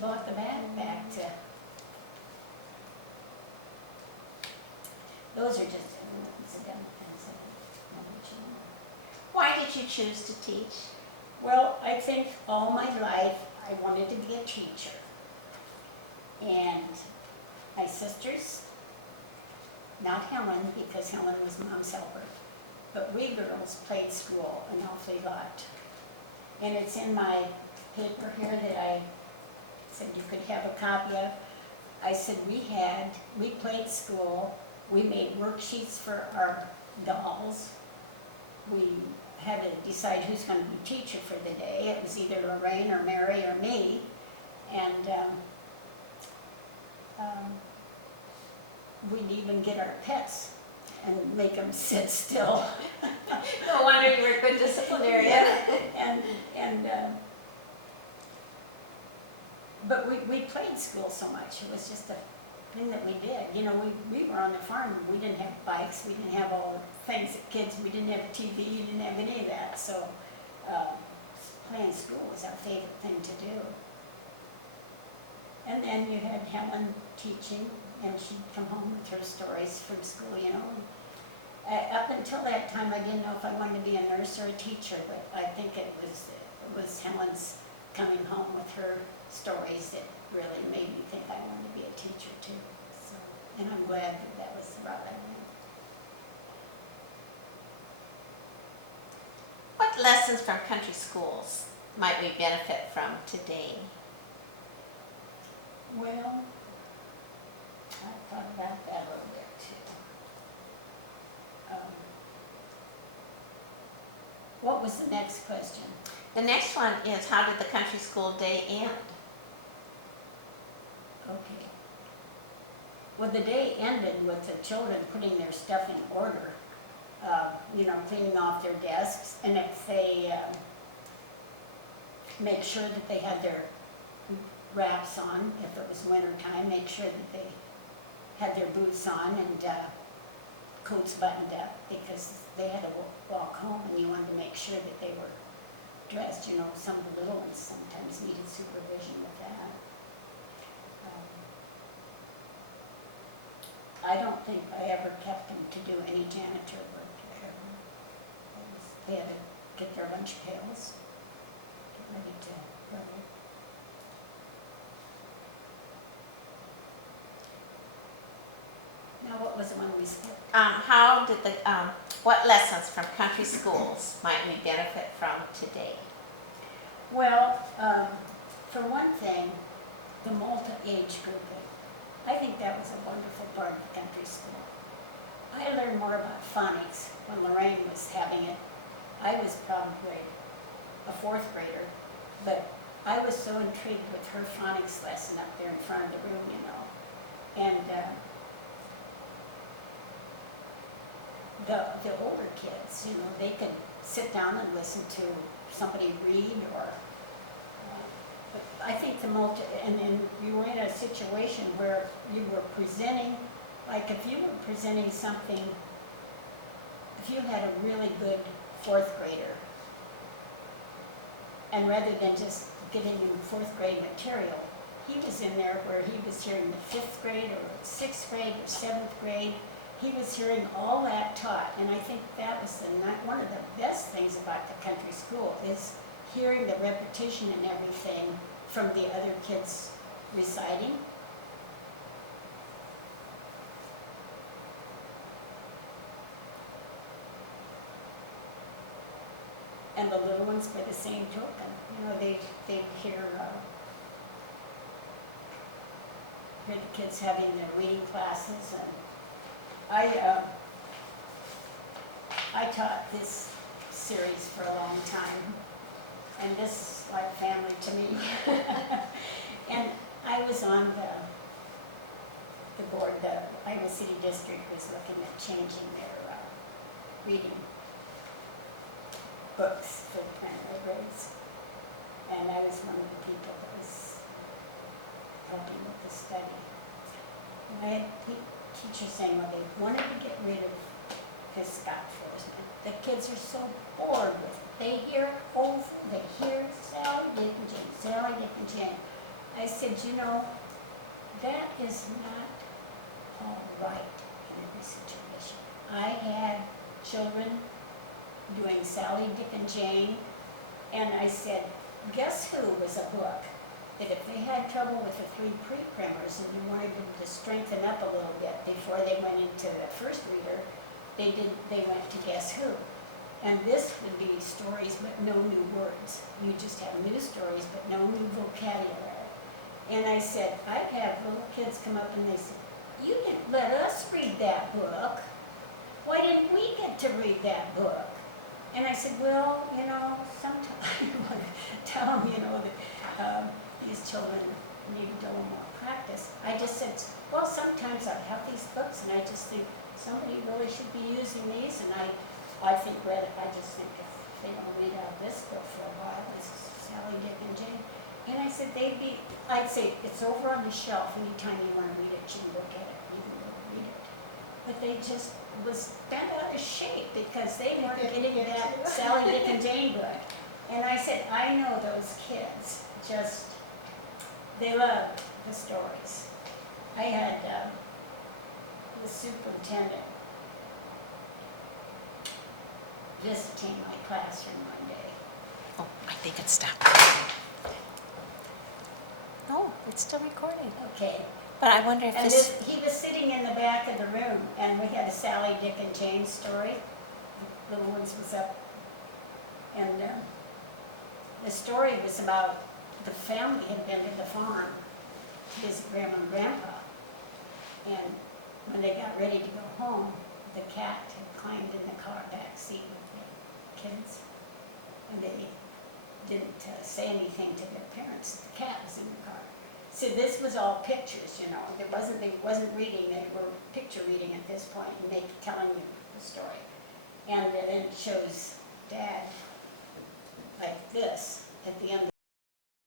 Bought the back to, those are just incidental things that nobody should know. Why did you choose to teach? Well, I think all my life I wanted to be a teacher. And my sisters, not Helen, because Helen was Mom's helper, but we girls played school an awfully lot. And it's in my paper here that I said you could have a copy of. I said we played school, we made worksheets for our dolls. We had to decide who's going to be teacher for the day. It was either Lorraine or Mary or me. And we'd even get our pets and make them sit still. No wonder you were a good disciplinarian. But we played school so much. It was just a thing that we did. You know, we were on the farm. We didn't have bikes. We didn't have all the things that kids, we didn't have a TV. You didn't have any of that. So playing school was our favorite thing to do. And then you had Helen teaching, and she'd come home with her stories from school, you know. Up until that time, I didn't know if I wanted to be a nurse or a teacher, but I think it was Helen's coming home with her stories that really made me think I wanted to be a teacher too. So, and I'm glad that was the route I went. What lessons from country schools might we benefit from today? Well, I thought about that a little bit too. What was the next question? The next one is, how did the country school day end? Okay. Well, the day ended with the children putting their stuff in order, you know, cleaning off their desks, and if they make sure that they had their wraps on, if it was winter time, make sure that they had their boots on and coats buttoned up, because they had to walk home and you wanted to make sure that they were dressed. You know, some of the little ones sometimes needed supervision with that. I don't think I ever kept them to do any janitor work ever. They had to get their lunch pails, get ready to go. Now, what was the one we skipped? What lessons from country schools might we benefit from today? Well, for one thing, the multi-age grouping. I think that was a wonderful part of the country school. I learned more about phonics when Lorraine was having it. I was probably a fourth grader, but I was so intrigued with her phonics lesson up there in front of the room, you know. And the older kids, you know, they could sit down and listen to somebody read, or but I think and you were in a situation where you were presenting, like if you were presenting something, if you had a really good fourth grader, and rather than just giving him fourth grade material, he was in there where he was hearing the fifth grade or sixth grade or seventh grade. He was hearing all that taught, and I think that was one of the best things about the country school, is hearing the repetition and everything from the other kids reciting. And the little ones, by the same token, you know, they'd hear the kids having their reading classes. And I taught this series for a long time, and this is like family to me. And I was on the board. The Iowa City District was looking at changing their reading books for the primary grades, and I was one of the people that was helping with the study. And I had teachers saying, well, they wanted to get rid of this Scott Forsman. The kids are so bored with it. They hear Sally, Dick, and Jane, Sally, Dick, and Jane. I said, you know, that is not all right in every situation. I had children doing Sally, Dick, and Jane, and I said, guess who was a book that if they had trouble with the 3 pre-primers and you wanted them to strengthen up a little bit before they went into the first reader, they went to Guess Who. And this would be stories but no new words. You just have new stories but no new vocabulary. And I said, I'd have little kids come up and they said, you didn't let us read that book. Why didn't we get to read that book? And I said, well, you know, sometimes you want to tell them, you know, that these children need a little more practice. I just said, well, sometimes I have these books and I just think somebody really should be using these, and I just think if they don't read out this book for a while, this is Sally, Dick, and Jane. And I said, I'd say, it's over on the shelf, anytime you want to read it, you can look at it, you can go read it. But they just was bent out of shape because they weren't getting that Sally, Dick, and Jane book. And I said, I know those kids, they love the stories. I had the superintendent visiting my classroom one day. Oh, I think it stopped. No, it's still recording. Okay. But I wonder if And this... he was sitting in the back of the room, and we had a Sally, Dick, and Jane story. The little ones was up. And the story was about the family had been to the farm to visit Grandma and Grandpa. And when they got ready to go home, the cat had climbed in the car back seat with the kids. And they didn't say anything to their parents. The cat was in the car. So this was all pictures, you know. They wasn't reading, they were picture reading at this point, and they telling you the story. And then it shows Dad like this at the end.